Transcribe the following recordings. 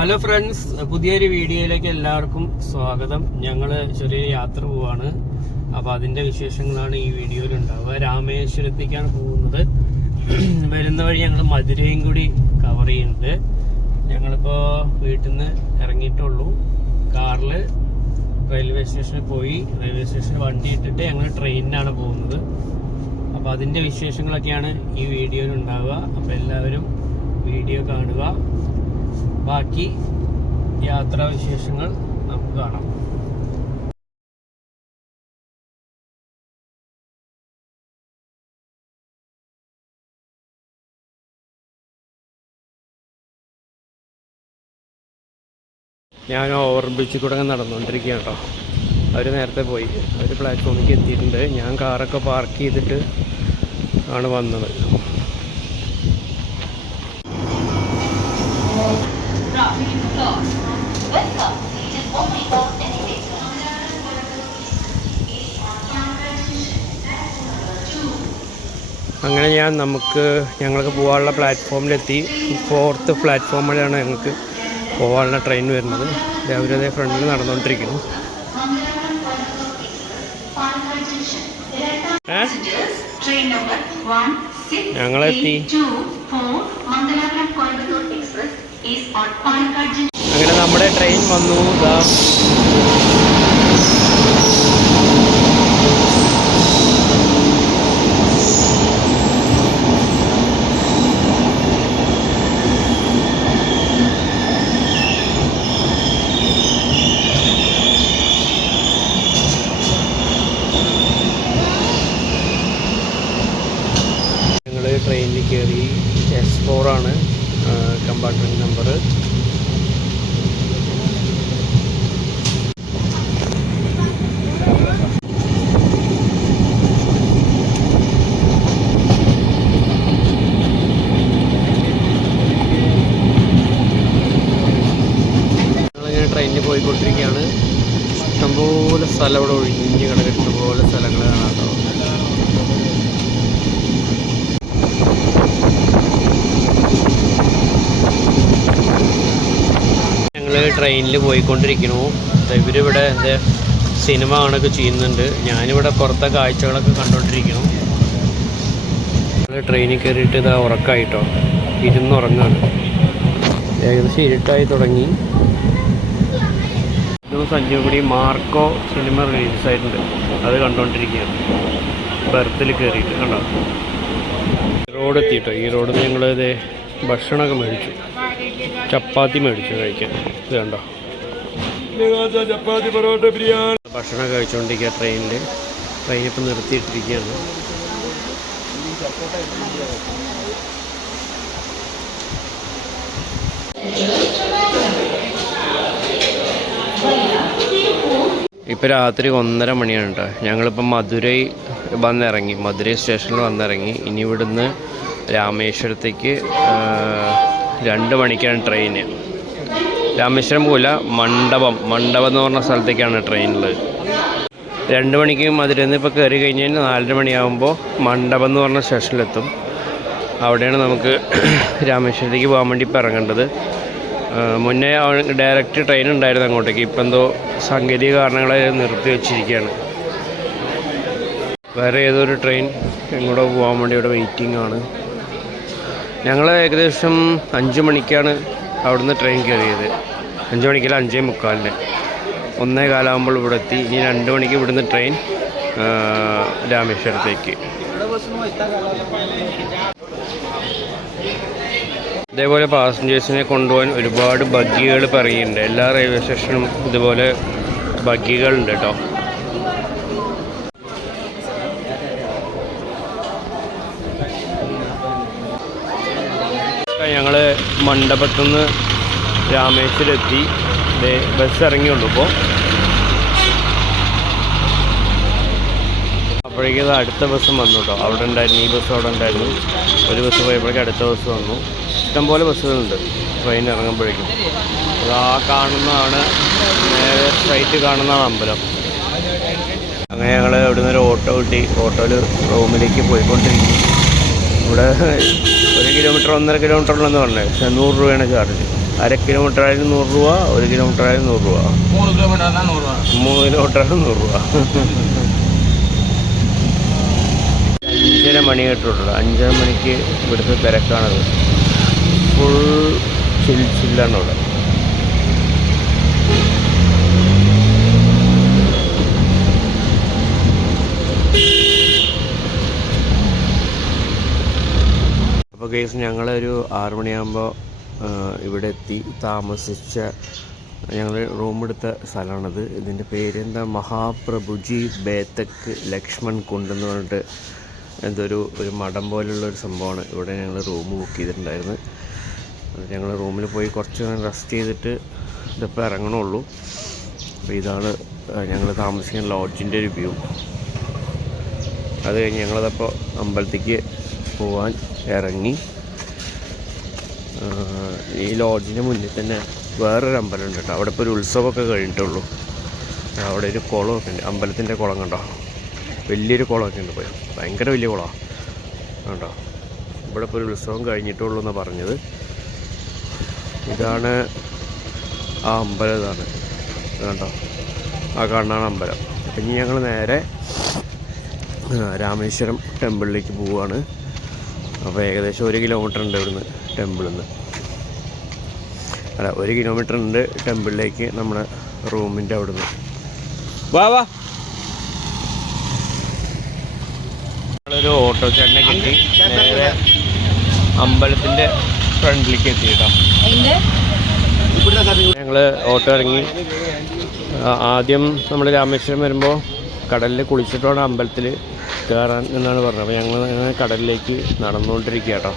Hello friends, പുതിയൊരു വീഡിയോയിലേക്ക് എല്ലാവർക്കും സ്വാഗതം. ഞങ്ങൾ ചെറിയൊരു യാത്ര പോവാണ്. അപ്പോൾ അതിൻ്റെ വിശേഷങ്ങളാണ് ഈ വീഡിയോയിൽ ഉണ്ടാവുക. രാമേശ്വരത്തേക്കാണ് പോകുന്നത്. വരുന്ന വഴി ഞങ്ങൾ മധുരയും കൂടി കവർ ചെയ്യുന്നുണ്ട്. ഞങ്ങളിപ്പോൾ വീട്ടിൽ നിന്ന് ഇറങ്ങിയിട്ടുള്ളൂ. കാറിൽ റെയിൽവേ സ്റ്റേഷനിൽ പോയി. റെയിൽവേ സ്റ്റേഷനിൽ വണ്ടി ഇട്ടിട്ട് ഞങ്ങൾ ട്രെയിനിനാണ് പോകുന്നത്. അപ്പോൾ അതിൻ്റെ വിശേഷങ്ങളൊക്കെയാണ് ഈ വീഡിയോയിൽ ഉണ്ടാവുക. അപ്പോൾ എല്ലാവരും വീഡിയോ കാണുക. ബാക്കി യാത്രാ വിശേഷങ്ങൾ നമുക്ക് കാണാം. ഞാൻ ഓവർ ബ്രിഡ്ജിൽ കൂടെ നടന്നുകൊണ്ടിരിക്കുകയാണ് കേട്ടോ. അവർ നേരത്തെ പോയി, അവർ പ്ലാറ്റ്ഫോമിലേക്ക് എത്തിയിട്ടുണ്ട്. ഞാൻ കാറൊക്കെ പാർക്ക് ചെയ്തിട്ട് ആണ് വന്നത്. അങ്ങനെ ഞങ്ങൾക്ക് പോകാനുള്ള പ്ലാറ്റ്ഫോമിലെത്തി. 4th പ്ലാറ്റ്ഫോമിലാണ് ഞങ്ങൾക്ക് പോകാനുള്ള ട്രെയിൻ വരുന്നത്. അവരതേ ഫ്രണ്ടിൽ നടന്നുകൊണ്ടിരിക്കുന്നു. ഞങ്ങളെത്തി. അങ്ങനെ നമ്മുടെ ട്രെയിൻ വന്നു. ട്രെയിനിൽ കയറി. S4 ആണ് കമ്പാർട്ട്മെൻറ്റ് നമ്പർ. ഞങ്ങളിങ്ങനെ ട്രെയിനിൽ പോയിക്കൊണ്ടിരിക്കുകയാണ്. ഇഷ്ടംപോലെ സ്ഥലം ഇവിടെ ഒഴിഞ്ഞ് കിടക്കുന്ന ഇഷ്ടംപോലെ സ്ഥലങ്ങൾ കാണാം കേട്ടോ. ട്രെയിനിൽ പോയിക്കൊണ്ടിരിക്കുന്നു. ഇവരിവിടെ എൻ്റെ സിനിമ കാണൊക്കെ ചെയ്യുന്നുണ്ട്. ഞാനിവിടെ പുറത്തെ കാഴ്ചകളൊക്കെ കണ്ടുകൊണ്ടിരിക്കുന്നു. ട്രെയിനിൽ കയറിയിട്ട് ഇതാ ഉറക്കമായിട്ടോ, ഇരുന്നുറങ്ങാണ്. ഏകദേശം ഇരുട്ടായി തുടങ്ങി. സഞ്ജു കൂടി മാർക്കോ സിനിമ റിലീസായിട്ടുണ്ട്, അത് കണ്ടുകൊണ്ടിരിക്കുകയാണ്. ബർത്തിൽ കയറിയിട്ട് കണ്ടോ. റോഡ് എത്തിയിട്ടോ. ഈ റോഡിൽ നിന്ന് ഞങ്ങൾ ഭക്ഷണമൊക്കെ മേടിച്ചു. ചപ്പാത്തി മേടിച്ചു കഴിക്കാൻ. ഇത് കണ്ടോ, ചപ്പാത്തി പൊറോട്ട ബിരിയാണി. ഭക്ഷണം കഴിച്ചുകൊണ്ടിരിക്കുക ട്രെയിനിപ്പോൾ നിർത്തിയിട്ടിരിക്കുകയാണ്. ഇപ്പോൾ രാത്രി 1:30 മണിയാണ് കേട്ടോ. ഞങ്ങളിപ്പോൾ മധുരൈ വന്നിറങ്ങി. മധുരൈ സ്റ്റേഷനിൽ വന്നിറങ്ങി. ഇനി ഇവിടുന്ന് രാമേശ്വരത്തേക്ക് 2 മണിക്കാണ് ട്രെയിന്. രാമേശ്വരം പോല മണ്ഡപം എന്ന് പറഞ്ഞ സ്ഥലത്തേക്കാണ് ട്രെയിനുള്ളത്. 2 മണിക്ക് മധുരയിൽ നിന്ന് ഇപ്പോൾ കയറി കഴിഞ്ഞാൽ 4:30 മണിയാകുമ്പോൾ മണ്ഡപം എന്ന് പറഞ്ഞ സ്റ്റേഷനിലെത്തും. അവിടെയാണ് നമുക്ക് രാമേശ്വരത്തേക്ക് പോകാൻ വേണ്ടി ഇപ്പോൾ ഇറങ്ങേണ്ടത്. മുന്നേ ഡയറക്റ്റ് ട്രെയിൻ ഉണ്ടായിരുന്നു അങ്ങോട്ടേക്ക്. ഇപ്പം എന്തോ സാങ്കേതിക കാരണങ്ങളെ നിർത്തി വെച്ചിരിക്കുകയാണ്. വേറെ ഏതൊരു ട്രെയിൻ എങ്ങോട്ടോ പോകാൻ വേണ്ടി ഇവിടെ വെയിറ്റിംഗ് ആണ്. ഞങ്ങൾ ഏകദേശം 5 മണിക്കാണ് അവിടുന്ന് ട്രെയിൻ കയറിയത്. 5 മണിക്കല്ല, 5:45. 1:15 ഇവിടെ എത്തി. ഇനി 2 മണിക്ക് ഇവിടുന്ന് ട്രെയിൻ രാമേശ്വരത്തേക്ക്. ഇതേപോലെ പാസഞ്ചേഴ്സിനെ കൊണ്ടുപോകാൻ ഒരുപാട് ബഗ്ഗികൾ പറയുന്നുണ്ട്. എല്ലാ റെയിൽവേ സ്റ്റേഷനും ഇതുപോലെ ബഗ്ഗികളുണ്ട് കേട്ടോ. ഞങ്ങൾ മണ്ഡപത്തുനിന്ന് രാമേശ്വരം എത്തി. ബസ് ഇറങ്ങിയുള്ളൂ ഇപ്പോൾ. അപ്പോഴേക്കും അടുത്ത ബസ്സും വന്നു കേട്ടോ. അവിടെ ഉണ്ടായിരുന്നു, ഈ ബസ് അവിടെ ഉണ്ടായിരുന്നു. ഒരു ബസ് പോയപ്പോഴേക്കും അടുത്ത ബസ് വന്നു. ഇഷ്ടംപോലെ ബസ്സുകളുണ്ട് ട്രെയിൻ ഇറങ്ങുമ്പോഴേക്കും. അത് ആ കാണുന്നതാണ്, നേരെ സ്ട്രൈറ്റ് കാണുന്നതാണ് അമ്പലം. അങ്ങനെ ഞങ്ങൾ അവിടെ നിന്ന് ഒരു ഓട്ടോ കിട്ടി. ഓട്ടോയിൽ റൂമിലേക്ക് പോയിക്കൊണ്ടിരിക്കും. ഇവിടെ 1 കിലോമീറ്റർ 1.5 കിലോമീറ്ററിലെന്ന് പറഞ്ഞത്. പക്ഷേ 100 രൂപയാണ് ചാർജ്. 1/2 കിലോമീറ്റർ ആയാലും 100 രൂപ, 1 കിലോമീറ്റർ ആയാലും 100 രൂപ, 3 കിലോമീറ്റർ ആയാലും 100 രൂപ. 5:30 മണി കേട്ടിട്ടുള്ളൂ. 5:30 മണിക്ക് ഇവിടുത്തെ തിരക്കാണത്. ഫുൾ ചില്ലാണ് ഇവിടെ. അപ്പോൾ കേസ് ഞങ്ങളൊരു 6 മണിയാകുമ്പോൾ ഇവിടെ എത്തി. താമസിച്ച ഞങ്ങൾ റൂമെടുത്ത സ്ഥലമാണത്. ഇതിൻ്റെ പേരെന്താ, മഹാപ്രഭുജി ബേത്തക് ലക്ഷ്മൺ കുണ്ട് എന്ന് പറഞ്ഞിട്ട് ഒരു മഠം പോലുള്ളൊരു സംഭവമാണ്. ഇവിടെ ഞങ്ങൾ റൂം ബുക്ക് ചെയ്തിട്ടുണ്ടായിരുന്നു. ഞങ്ങൾ റൂമിൽ പോയി കുറച്ച് റെസ്റ്റ് ചെയ്തിട്ട് ഇതിപ്പോൾ ഇറങ്ങണുള്ളൂ. അപ്പോൾ ഇതാണ് ഞങ്ങൾ താമസിക്കുന്ന ലോഡ്ജിൻ്റെ ഒരു വ്യൂ. അത് കഴിഞ്ഞ് ഞങ്ങളതപ്പോൾ അമ്പലത്തേക്ക് പോകാൻ ഇറങ്ങി. ഈ ലോഡ്ജിൻ്റെ മുന്നിൽ തന്നെ വേറൊരു അമ്പലം ഉണ്ട് കേട്ടോ. അവിടെ ഇപ്പോൾ ഒരു ഉത്സവമൊക്കെ കഴിഞ്ഞിട്ടുള്ളൂ. അവിടെ ഒരു കുളമൊക്കെ ഉണ്ട്, അമ്പലത്തിൻ്റെ കുളം കണ്ടോ, വലിയൊരു കുളമൊക്കെ ഉണ്ട്. പോയി ഭയങ്കര വലിയ കുളമാണ് കണ്ടോ. ഇവിടെ ഇപ്പോൾ ഒരു ഉത്സവം കഴിഞ്ഞിട്ടുള്ളൂ എന്നാണ് പറഞ്ഞത്. ഇതാണ് ആ അമ്പലം, ഇതാണ് കണ്ടോ, ആ കാണാണ് അമ്പലം. അപ്പം ഇനി ഞങ്ങൾ നേരെ രാമേശ്വരം ടെമ്പിളിലേക്ക് പോവുകയാണ്. അപ്പോൾ ഏകദേശം 1 കിലോമീറ്റർ ഉണ്ട് ഇവിടുന്ന് ടെമ്പിളിൽ നിന്ന്. 1 കിലോമീറ്റർ ഉണ്ട് ടെമ്പിളിലേക്ക് നമ്മുടെ റൂമിൻ്റെ അവിടുന്ന്. വാ ഞങ്ങളൊരു ഓട്ടോ ചേട്ടനെ കിട്ടി. നേരെ അമ്പലത്തിൻ്റെ ഫ്രണ്ടിലേക്ക് എത്തി കേട്ടോ. ഞങ്ങൾ ഓട്ടോ ഇറങ്ങി. ആദ്യം നമ്മൾ രാമേശ്വരം വരുമ്പോൾ കടലിൽ കുളിച്ചിട്ടാണ് അമ്പലത്തിൽ കയറാൻ എന്നാണ് പറഞ്ഞത്. അപ്പോൾ ഞങ്ങൾ കടലിലേക്ക് നടന്നുകൊണ്ടിരിക്കുക കേട്ടോ.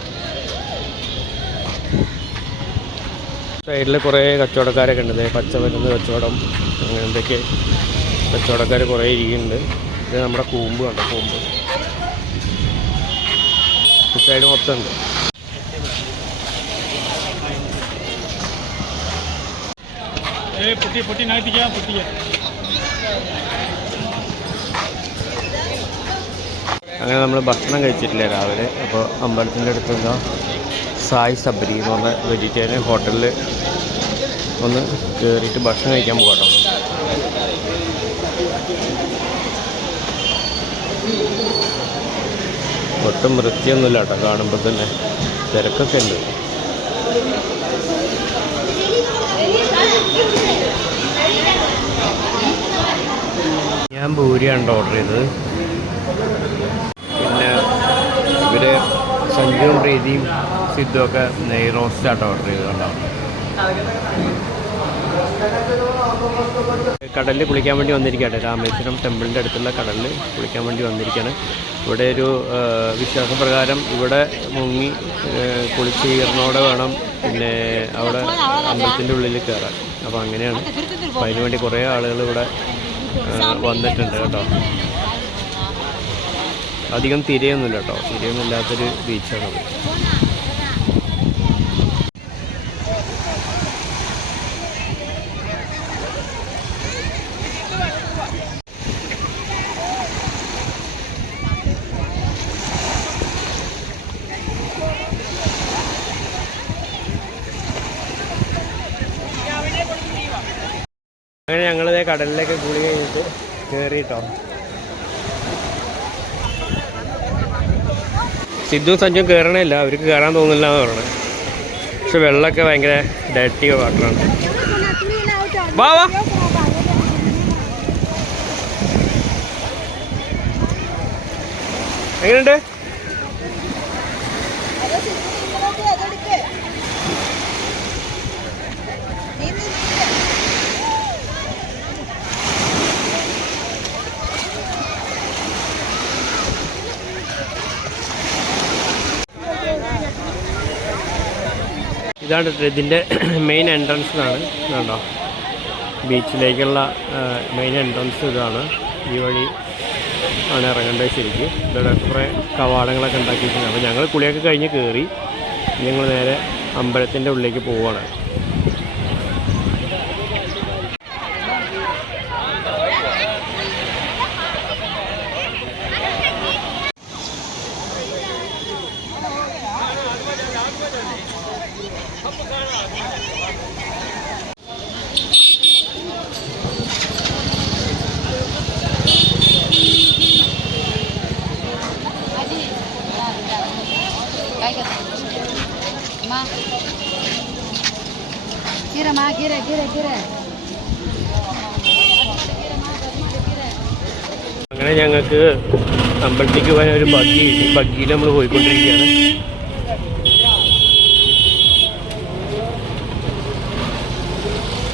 സൈഡിൽ കുറേ കച്ചവടക്കാരൊക്കെ ഉണ്ട്. പച്ചമരുന്ന് കച്ചവടം, അങ്ങനെ എന്തൊക്കെ കച്ചവടക്കാർ കുറേ ഇരിക്കുന്നുണ്ട്. ഇത് നമ്മുടെ കൂമ്പ് കണ്ടോ, കൂമ്പ് ഈ സൈഡ് മൊത്തം ഉണ്ട്. അങ്ങനെ നമ്മൾ ഭക്ഷണം കഴിച്ചിട്ടില്ല രാവിലെ. അപ്പോൾ അമ്പലത്തിൻ്റെ അടുത്തുള്ള സായി സബരി എന്ന് പറഞ്ഞ വെജിറ്റേറിയൻ ഹോട്ടലിൽ ഒന്ന് കയറിയിട്ട് ഭക്ഷണം കഴിക്കാൻ പോകാം. ഒട്ടും വൃത്തിയൊന്നുമില്ല കേട്ടോ, കാണുമ്പോൾ തന്നെ തിരക്കൊക്കെ ഉണ്ട്. ഞാൻ പൂരിയാണ് ഓർഡർ ചെയ്തത്. പിന്നെ ഇവർ സഞ്ജുവും പ്രീതിയും സിദ്ധുവൊക്കെ നെയ് റോസ്റ്റാട്ടോ ഓർഡർ ചെയ്തതുണ്ടാവും. കടലിൽ കുളിക്കാൻ വേണ്ടി വന്നിരിക്കുകയാണ്. രാമേശ്വരം ടെമ്പിളിൻ്റെ അടുത്തുള്ള കടലിൽ കുളിക്കാൻ വേണ്ടി വന്നിരിക്കുകയാണ്. ഇവിടെ ഒരു വിശ്വാസപ്രകാരം ഇവിടെ മുങ്ങി കുളിച്ച് ഈർന്നോടെ വേണം പിന്നെ അവിടെ അമ്പലത്തിൻ്റെ ഉള്ളിൽ കയറാൻ. അപ്പോൾ അങ്ങനെയാണ്. അപ്പോൾ അതിന് വേണ്ടി കുറേ ആളുകൾ ഇവിടെ വന്നിട്ടുണ്ട് കേട്ടോ. അധികം തിരയൊന്നുമില്ല കേട്ടോ, തിരയൊന്നും ഇല്ലാത്തൊരു ബീച്ചാണത്. അങ്ങനെ ഞങ്ങളിതേ കടലിലേക്ക് കുളി കഴിഞ്ഞിട്ട് കയറിയിട്ടോ. സിദ്ധുവും സഞ്ജുവും കയറണില്ല, അവർക്ക് കയറാൻ തോന്നില്ല എന്ന് പറയണേ. പക്ഷെ വെള്ളമൊക്കെ ഭയങ്കര ഡയറ്റി വാട്ടറാണ്. വാ വാ എങ്ങനെയുണ്ട്? ഇതാണ് ഇതിൻ്റെ മെയിൻ എൻട്രൻസ് ആണ്. ഇതുണ്ടോ, ബീച്ചിലേക്കുള്ള മെയിൻ എൻട്രൻസ് ഇതാണ്. ഈ വഴി ആണ് ഇറങ്ങേണ്ടത് ശരിക്കും. ഇവിടെ കുറേ കവാടങ്ങളൊക്കെ ഉണ്ടാക്കിയിട്ടുണ്ട്. അപ്പോൾ ഞങ്ങൾ കുളിയൊക്കെ കഴിഞ്ഞ് കയറി ഞങ്ങൾ നേരെ അമ്പലത്തിൻ്റെ ഉള്ളിലേക്ക് പോവുകയാണ്. അങ്ങനെ ഞങ്ങൾക്ക് അമ്പലത്തേക്ക് പോകാൻ ഒരു ബഗ്ഗിയിൽ നമ്മൾ പോയിക്കൊണ്ടിരിക്കുകയാണ്.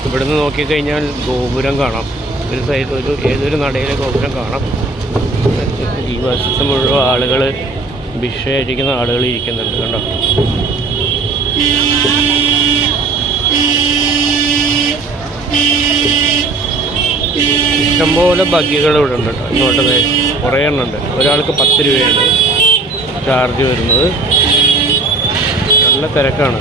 ഇവിടുന്ന് നോക്കിക്കഴിഞ്ഞാൽ ഗോപുരം കാണാം. ഒരു സൈഡ് ഏതൊരു നടയിലെ ഗോപുരം കാണാം. ഈ വശത്ത് മുഴുവൻ ആളുകൾ ഭിക്ഷയായിരിക്കുന്ന ആളുകൾ ഇരിക്കുന്നുണ്ട് കണ്ടോ. ഇഷ്ടംപോലെ ബഗ്ഗികൾ ഇവിടെ ഉണ്ട് കേട്ടോ. ഇങ്ങോട്ട് കുറേ എണ്ണം ഉണ്ട്. ഒരാൾക്ക് 10 രൂപയാണ് ചാർജ് വരുന്നത്. നല്ല തിരക്കാണ്.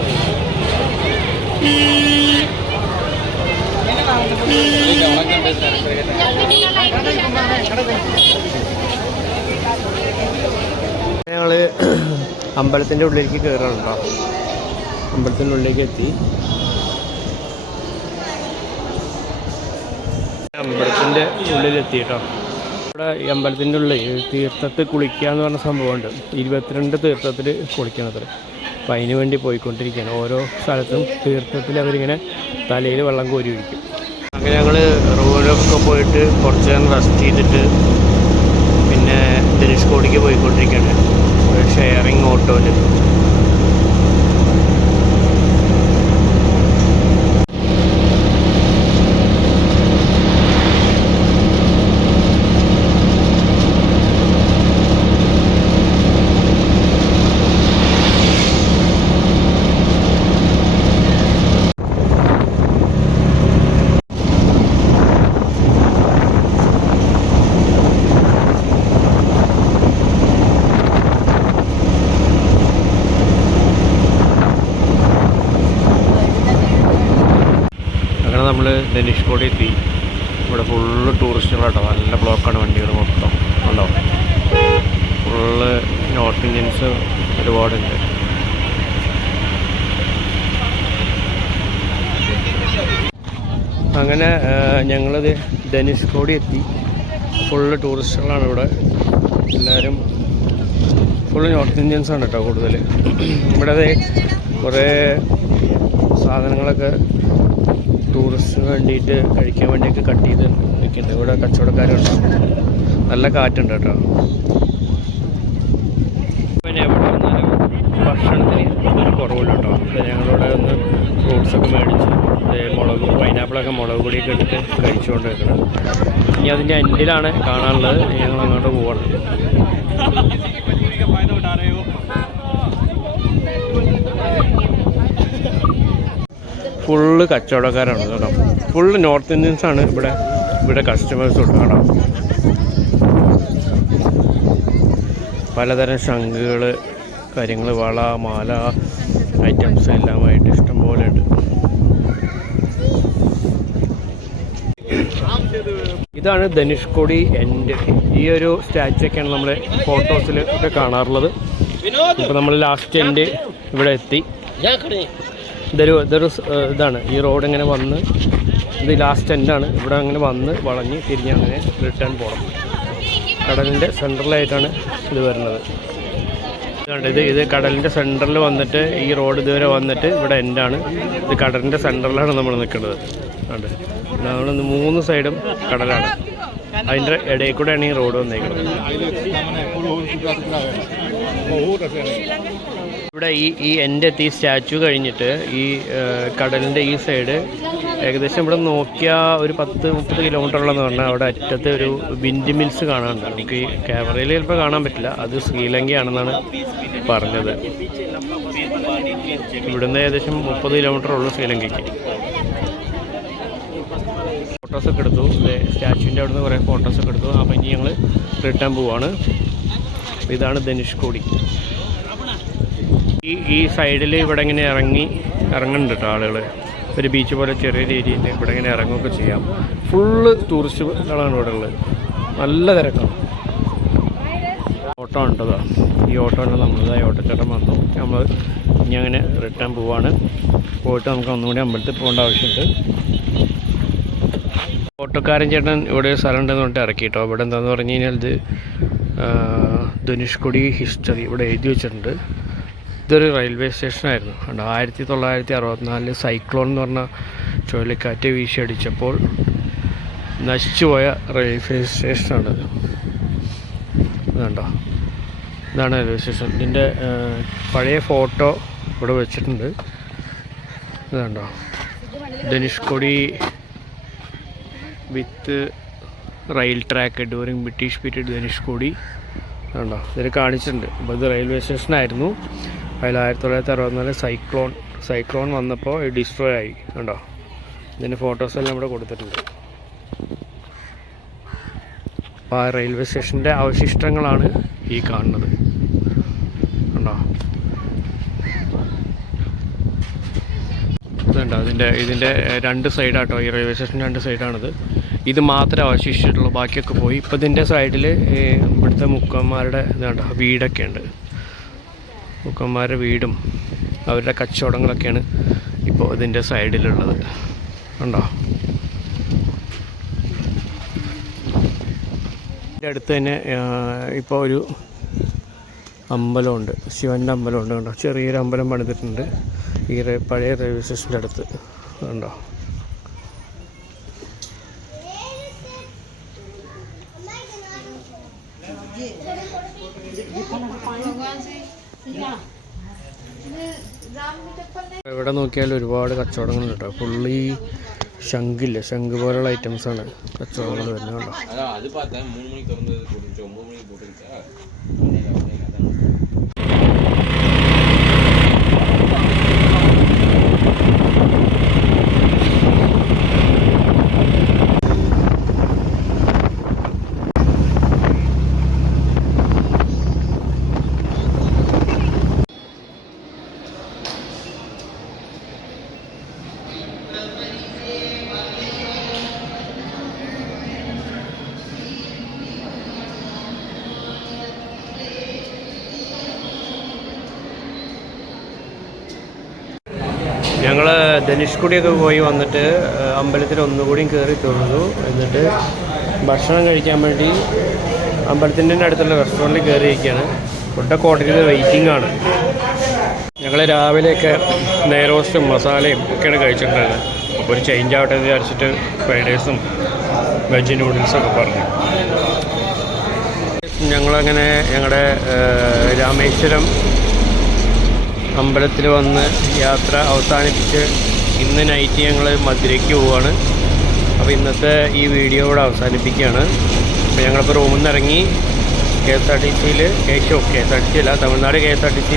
ഞങ്ങൾ അമ്പലത്തിൻ്റെ ഉള്ളിലേക്ക് കയറാനുണ്ടോ. അമ്പലത്തിൻ്റെ ഉള്ളിലേക്ക് എത്തി. അമ്പലത്തിൻ്റെ ഉള്ളിലെത്തി കേട്ടോ. ഇവിടെ ഈ അമ്പലത്തിൻ്റെ ഉള്ളിൽ തീർത്ഥത്തിൽ കുളിക്കുക എന്ന് പറഞ്ഞ സംഭവമുണ്ട്. 22 തീർത്ഥത്തിൽ കുളിക്കണത്. അപ്പം അതിന് വേണ്ടി പോയിക്കൊണ്ടിരിക്കുകയാണ്. ഓരോ സ്ഥലത്തും തീർത്ഥത്തിൽ അവരിങ്ങനെ തലയിൽ വെള്ളം കോരി ഒഴിക്കും. അങ്ങനെ ഞങ്ങൾ റൂമിലൊക്കെ പോയിട്ട് കുറച്ച് നേരം റെസ്റ്റ് ചെയ്തിട്ട് പിന്നെ ധനുഷ്കോടിക്ക് പോയിക്കൊണ്ടിരിക്കുകയാണ് ഷെയറിങ് ഓട്ടോയിൽ. നമ്മൾ ധനുഷ്കോടി എത്തി. ഇവിടെ ഫുള്ള് ടൂറിസ്റ്റുകളാട്ടോ. നല്ല ബ്ലോക്കാണ് വണ്ടികൾ മൊത്തം ഉണ്ടോ. ഫുള്ള് നോർത്ത് ഇന്ത്യൻസ് ഒരുപാടുണ്ട്. അങ്ങനെ ഞങ്ങളത് ധനുഷ്കോടി എത്തി. ഫുള്ള് ടൂറിസ്റ്റുകളാണ് ഇവിടെ. എല്ലാവരും ഫുള്ള് നോർത്ത് ഇന്ത്യൻസാണ് കേട്ടോ കൂടുതൽ. ഇവിടെ കുറേ സാധനങ്ങളൊക്കെ ടൂറിസ്റ്റിന് വേണ്ടിയിട്ട് കഴിക്കാൻ വേണ്ടിയൊക്കെ കട്ട് ചെയ്ത് നിൽക്കുന്നുണ്ട്. ഇവിടെ കച്ചവടക്കാരുണ്ടാവും. നല്ല കാറ്റുണ്ട് കേട്ടോ. പിന്നെ എവിടെ വന്നാലും ഭക്ഷണത്തിന് ഒരു കുറവില്ല കേട്ടോ. ഞങ്ങളിവിടെ ഒന്ന് ഫ്രൂട്ട്സൊക്കെ മേടിച്ച് പൈനാപ്പിളൊക്കെ മുളക് പൊടിയൊക്കെ ഇട്ടിട്ട് കഴിച്ചുകൊണ്ട് വെക്കണം. ഇനി അതിൻ്റെ എൻഡിലാണ് കാണാനുള്ളത്. ഞങ്ങൾ അങ്ങോട്ട് പോവാണ്. ഫുള്ള് കച്ചവടക്കാരാണ് കേട്ടോ. ഫുള്ള് നോർത്ത് ഇന്ത്യൻസാണ് ഇവിടെ കസ്റ്റമേഴ്സ് ഉണ്ട് കേട്ടോ. പലതരം ശംഖുകൾ, കാര്യങ്ങൾ, വള, മാല ഐറ്റംസ് എല്ലാമായിട്ട് ഇഷ്ടംപോലെ ഉണ്ട്. ഇതാണ് ധനുഷ്കോടി എൻഡ്. ഈ ഒരു സ്റ്റാച്ചുവൊക്കെയാണ് നമ്മൾ ഫോട്ടോസിൽ ഒക്കെ കാണാറുള്ളത്. ഇപ്പോൾ നമ്മൾ ലാസ്റ്റ് എൻഡ് ഇവിടെ എത്തി. ഇതൊരു ഇതാണ് ഈ റോഡ് ഇങ്ങനെ വന്ന് ഇത് ലാസ്റ്റ് എൻഡാണ്. ഇവിടെ അങ്ങനെ വന്ന് വളഞ്ഞ് തിരിഞ്ഞ് അങ്ങനെ റിട്ടേൺ പോകണം. കടലിൻ്റെ സെൻട്രലായിട്ടാണ് ഇത് വരുന്നത്. ഇത് കടലിൻ്റെ സെൻറ്ററിൽ വന്നിട്ട് ഈ റോഡ് ഇതുവരെ വന്നിട്ട് ഇവിടെ എൻഡാണ്. ഇത് കടലിൻ്റെ സെൻറ്ററിലാണ് നമ്മൾ നിൽക്കുന്നത്. ഉണ്ട് നമ്മൾ 3 സൈഡും കടലാണ്. അതിൻ്റെ ഇടയിൽ കൂടെയാണ് ഈ റോഡ് വന്നേക്കുന്നത്. ഇവിടെ ഈ എൻ്റെ എത്തി സ്റ്റാച്ചു കഴിഞ്ഞിട്ട് ഈ കടലിൻ്റെ ഈ സൈഡ് ഏകദേശം ഇവിടെ നോക്കിയാൽ ഒരു 10-30 കിലോമീറ്റർ ഉള്ളതെന്ന് പറഞ്ഞാൽ അവിടെ അറ്റത്ത് ഒരു വിൻഡ് മിൽസ് കാണാനുണ്ട്. നമുക്ക് ഈ ക്യാമറയിൽ ചിലപ്പോൾ കാണാൻ പറ്റില്ല. അത് ശ്രീലങ്കയാണെന്നാണ് പറഞ്ഞത്. ഇവിടുന്ന് ഏകദേശം 30 കിലോമീറ്റർ ഉള്ളൂ ശ്രീലങ്കയ്ക്ക്. ഫോട്ടോസൊക്കെ എടുത്തു. സ്റ്റാച്ചുവിൻ്റെ അവിടെ നിന്ന് കുറേ ഫോട്ടോസൊക്കെ എടുത്തു. അപ്പം ഇനി ഞങ്ങൾ റിട്ടേൺ പോവാണ്. ഇതാണ് ധനുഷ്കോടി. ഈ സൈഡിൽ ഇവിടെ ഇങ്ങനെ ഇറങ്ങുന്നുണ്ട് കേട്ടോ ആളുകൾ. ഒരു ബീച്ച് പോലെ ചെറിയൊരു ഏരിയയിൽ ഇവിടെ ഇങ്ങനെ ഇറങ്ങുകയൊക്കെ ചെയ്യാം. ഫുള്ള് ടൂറിസ്റ്റുകളാണ് ഇവിടെ ഉള്ളത്. നല്ല തിരക്കാണ്. ഓട്ടോ ഉണ്ടതാ. ഈ ഓട്ടോ ഉണ്ട് നമ്മളതായ ഓട്ടോച്ചേട്ടൻ വന്നു. നമ്മൾ ഇനി അങ്ങനെ റിട്ടേൺ പോവാണ്. പോയിട്ട് നമുക്ക് ഒന്നുകൂടി അമ്പലത്തിൽ പോകേണ്ട ആവശ്യമുണ്ട്. ഓട്ടോക്കാരൻ ചേട്ടൻ ഇവിടെ ഒരു സ്ഥലം ഉണ്ടെന്ന് പറഞ്ഞിട്ട് ഇറക്കി കേട്ടോ. ഇവിടെ എന്താണെന്ന് പറഞ്ഞു കഴിഞ്ഞാൽ ഇത് ധനുഷ്കോടി ഹിസ്റ്ററി ഇവിടെ എഴുതി വെച്ചിട്ടുണ്ട്. ഇതൊരു റെയിൽവേ സ്റ്റേഷനായിരുന്നു. 1964 സൈക്ലോൺ എന്ന് പറഞ്ഞ ചുഴലിക്കാറ്റ് വീശിയടിച്ചപ്പോൾ നശിച്ചുപോയ റെയിൽവേ സ്റ്റേഷനാണിത്. ഇതുണ്ടോ, ഇതാണ് റെയിൽവേ സ്റ്റേഷൻ. ഇതിൻ്റെ പഴയ ഫോട്ടോ ഇവിടെ വെച്ചിട്ടുണ്ട്. ഇതുണ്ടോ, Dhanushkodi with rail track during British period Dhanushkodi. അതുണ്ടോ, ഇതിൽ കാണിച്ചിട്ടുണ്ട്. അപ്പോൾ ഇത് റെയിൽവേ സ്റ്റേഷനായിരുന്നു. അതിൽ 1964 സൈക്ലോൺ വന്നപ്പോൾ ഡിസ്ട്രോയ് ആയി. കണ്ടോ, ഇതിൻ്റെ ഫോട്ടോസെല്ലാം ഇവിടെ കൊടുത്തിട്ടുണ്ട്. അപ്പോൾ ആ റെയിൽവേ സ്റ്റേഷൻ്റെ അവശിഷ്ടങ്ങളാണ് ഈ കാണുന്നത്. കണ്ടോ, ഇതുണ്ടോ, ഇതിൻ്റെ രണ്ട് സൈഡാട്ടോ. ഈ റെയിൽവേ സ്റ്റേഷൻ രണ്ട് സൈഡാണിത്. ഇത് മാത്രമേ അവശേഷിച്ചിട്ടുള്ളൂ, ബാക്കിയൊക്കെ പോയി. ഇപ്പോൾ ഇതിൻ്റെ സൈഡിൽ ഇവിടുത്തെ മുക്കന്മാരുടെ ഇതുണ്ടോ വീടൊക്കെ ഉണ്ട്. മുക്കന്മാരുടെ വീടും അവരുടെ കച്ചവടങ്ങളൊക്കെയാണ് ഇപ്പോൾ ഇതിൻ്റെ സൈഡിലുള്ളത്. ഉണ്ടോ, ഇതിൻ്റെ അടുത്ത് തന്നെ ഇപ്പോൾ ഒരു അമ്പലമുണ്ട്, ശിവൻ്റെ അമ്പലമുണ്ട്. കണ്ടോ, ചെറിയൊരു അമ്പലം പണിതിട്ടുണ്ട് ഈ പഴയ റെയിൽവേ സ്റ്റേഷൻ്റെ അടുത്ത്. കണ്ടോ, എവിടെ നോക്കിയാലും ഒരുപാട് കച്ചവടങ്ങളുണ്ട് കേട്ടോ. ഫുള്ളി ശംഖില്ല, ശംഖ് പോലുള്ള ഐറ്റംസാണ് കച്ചവടങ്ങൾ വരുന്നത്. ഞങ്ങൾ ധനുഷ്കോടിയൊക്കെ പോയി വന്നിട്ട് അമ്പലത്തിൽ ഒന്നുകൂടിയും കയറി തൊഴുതു. എന്നിട്ട് ഭക്ഷണം കഴിക്കാൻ വേണ്ടി അമ്പലത്തിൻ്റെ അടുത്തുള്ള റെസ്റ്റോറൻറ്റിൽ കയറിയിരിക്കുകയാണ്. ഫുഡൊക്കെ ഓർഡർ ചെയ്ത് വെയിറ്റിംഗ് ആണ്. ഞങ്ങൾ രാവിലെയൊക്കെ നെയ്റോസ്റ്റും മസാലയും ഒക്കെയാണ് കഴിച്ചിട്ടുണ്ടായിരുന്നത്. അപ്പോൾ ഒരു ചേഞ്ച് ആവട്ടെ എന്ന് വിചാരിച്ചിട്ട് ഫ്രൈഡ് റൈസും വെജ് നൂഡിൽസൊക്കെ പറഞ്ഞു. ഞങ്ങളങ്ങനെ ഞങ്ങളുടെ രാമേശ്വരം അമ്പലത്തിൽ വന്ന് യാത്ര അവസാനിപ്പിച്ച് ഇന്ന് നൈറ്റ് ഞങ്ങൾ മധുരയ്ക്ക് പോവുകയാണ്. അപ്പോൾ ഇന്നത്തെ ഈ വീഡിയോ ഇവിടെ അവസാനിപ്പിക്കുകയാണ്. അപ്പോൾ ഞങ്ങളിപ്പോൾ റൂമിൽ നിന്ന് ഇറങ്ങി KSRTC അല്ല, തമിഴ്നാട് KSRTC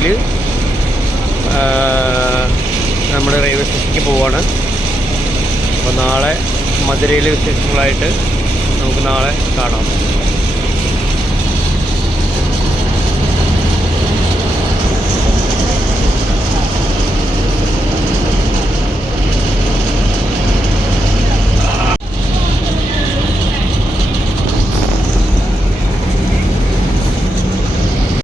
നമ്മുടെ റെയിൽവേ സ്റ്റേഷനിലേക്ക് പോവുകയാണ്. അപ്പോൾ നാളെ മധുരയിലെ വിശേഷങ്ങളായിട്ട് നമുക്ക് നാളെ കാണാം.